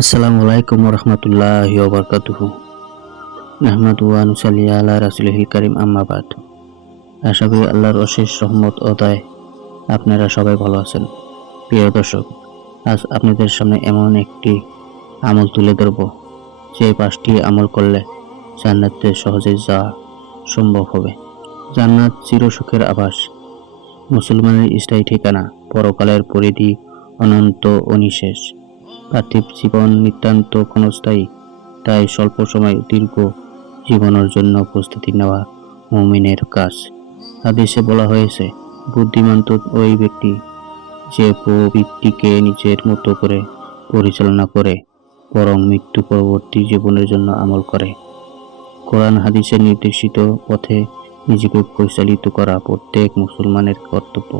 আসসালামু আলাইকুম রহমতুল্লাহি ওয়া বারাকাতুহু। নাহমাদুহু ওয়া নুসাল্লি আলা রাসূলিহিল কারীম, আম্মা বাদ। আশা করি আল্লাহর অশেষ রহমত ও দয়ায় আপনারা সবাই ভালো আছেন। প্রিয় দর্শক, আজ আপনাদের সামনে এমন একটি আমল তুলে ধরব, যে 5টি আমল করলে জান্নাতে সহজে যাওয়া সম্ভব হবে। জান্নাত চিরসুখের আবাস, মুসলমানের স্থায়ী ঠিকানা, পরকালের পরিধি অনন্ত অনিশেষ। পার্থিব জীবন নিতান্ত ক্ষণস্থায়ী, তাই স্বল্প সময় দীর্ঘ জীবনের জন্য প্রস্তুতি নেওয়া মুমিনের কাজ। হাদিসে বলা হয়েছে, বুদ্ধিমান তো ওই ব্যক্তি যে প্রবৃত্তিকে নিজের মতো করে পরিচালনা করে, বরং মৃত্যু পরবর্তী জীবনের জন্য আমল করে। কোরআন হাদিসের নির্দেশিত পথে নিজেকে পরিচালিত করা প্রত্যেক মুসলমানের কর্তব্য।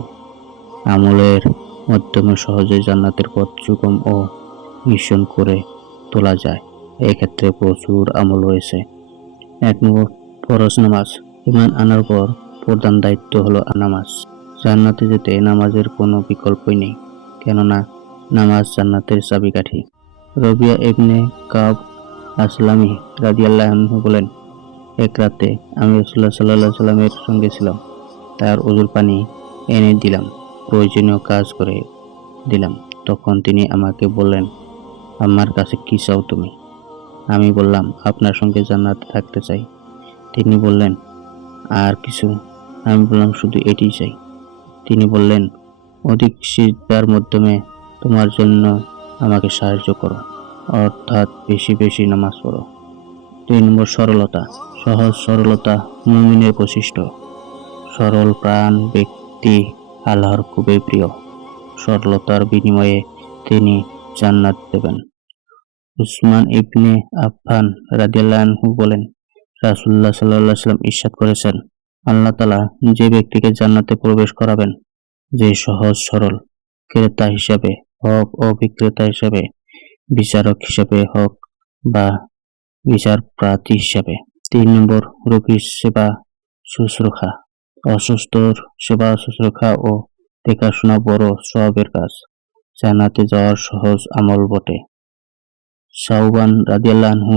আমলের মাধ্যমে সহজে জান্নাতের পথ সুগম ও মিশন করে তোলা যায়। এক্ষেত্রে প্রচুর আমল রয়েছে। 1 নম্বর, ফরজ নামাজ। ঈমান আনার পর প্রধান দায়িত্ব হলো নামাজ। জান্নাতে যেতে নামাজের কোনো বিকল্পই নেই, কেননা নামাজ জান্নাতের চাবিকাঠি। রবিয়া ইবনে কাব আসলামী রাদিয়াল্লাহু আনহু বলেন, এক রাতে আমি রাসূলুল্লাহ সাল্লাল্লাহু আলাইহি ওয়াসাল্লামের সঙ্গে ছিলাম। তার ওযুর পানি এনে দিলাম, প্রয়োজনীয় কাজ করে দিলাম। তখন তিনি আমাকে বললেন, আমার কাছে কি চাও তুমি? আমি বললাম, আপনার সঙ্গে জান্নাতে থাকতে চাই। তিনি বললেন, আর কিছু? আমি বললাম, শুধু এটিই চাই। তিনি বললেন, অধিক সিজদার মাধ্যমে তোমার জন্য আমাকে সাহায্য করো, অর্থাৎ বেশি বেশি নামাজ পড়ো। 2 নম্বর, সরলতা। সহজ সরলতা মুমিনের বৈশিষ্ট্য। সরল প্রাণ ব্যক্তি আল্লাহর খুবই প্রিয়। সরলতার বিনিময়ে তিনি জান্নাত দেবেন। উসমান ইবনে আফফান রাদিয়াল্লাহু আনহু বলেন, রাসূলুল্লাহ সাল্লাল্লাহু আলাইহি ওয়াসাল্লাম ইরশাদ করেছেন, আল্লাহ তাআলা যে ব্যক্তিকে জান্নাতে প্রবেশ করাবেন, যে সহজ সরল, ক্রেতা হিসাবে হোক ও বিক্রেতা হিসাবে, বিচারক হিসাবে হোক বা বিচার প্রার্থী হিসাবে। 3 নম্বর, রোগীর সেবা শুশ্রূষা। অসুস্থর সেবা শুশ্রূষা ও দেখাশোনা বড় সওয়াবের কাজ। জান্নাতে যাওয়ার সহজ আমল বটে। সাওবান রাদিয়াল্লাহু আনহু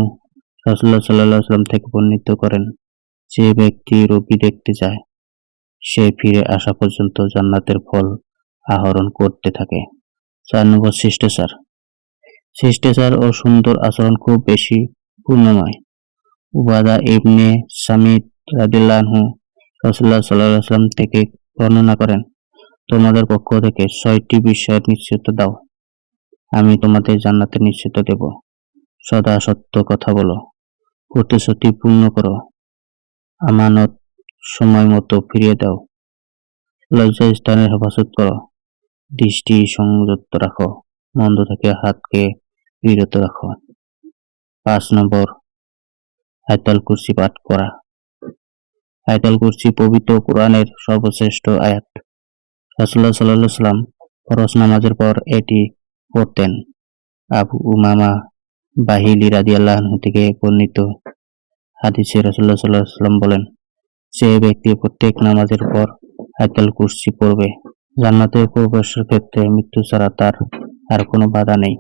রাসূলুল্লাহ সাল্লাল্লাহু আলাইহি ওয়াসাল্লাম থেকে বর্ণিত করেন, যে ব্যক্তি রোগী দেখতে যায়, সে ফিরে আসা পর্যন্ত জান্নাতের ফল আহরণ করতে থাকে। 4 নম্বর, শিষ্টাচার। শিষ্টাচার ও সুন্দর আচরণ খুব বেশি পূর্ণময়। উবাদা ইবনে সামিত রাদিয়াল্লাহু আনহু রাসূলুল্লাহ সাল্লাল্লাহু আলাইহি ওয়াসাল্লাম থেকে বর্ণনা করেন, তোমাদের পক্ষ থেকে 6টি বিষয়ের নিশ্চয়তা দাও, আমি তোমাদের জান্নাতের নিশ্চয়তা দেব। সদা সত্য কথা বলো, প্রতিশ্রুতি পূর্ণ করো, আমানত সময় মতো ফিরিয়ে দাও, লজ্জাস্থানের হেফাজত করো, দৃষ্টি সংযত রাখো, মন্দ থেকে হাতকে বিরত রাখো। 5 নম্বর, আয়াতুল কুরসি পাঠ করা। আয়াতুল কুরসি পবিত্র কোরআনের সর্বশ্রেষ্ঠ আয়াত। রাসূলুল্লাহ সাল্লাল্লাহু আলাইহি ওয়াসাল্লাম ফরজ নামাজের পর এটি পড়তেন। আবু উমামা বাহিলি রাদিয়াল্লাহু আনহু থেকে বর্ণিত হাদিসে রাসূলুল্লাহ সাল্লাল্লাহু আলাইহি ওয়াসাল্লাম বলেন, যে ব্যক্তি প্রত্যেক নামাজের পর আয়াতুল কুরসি পড়বে, জান্নাতে প্রবেশের ক্ষেত্রে মৃত্যু ছাড়া তার আর কোনো বাধা নেই।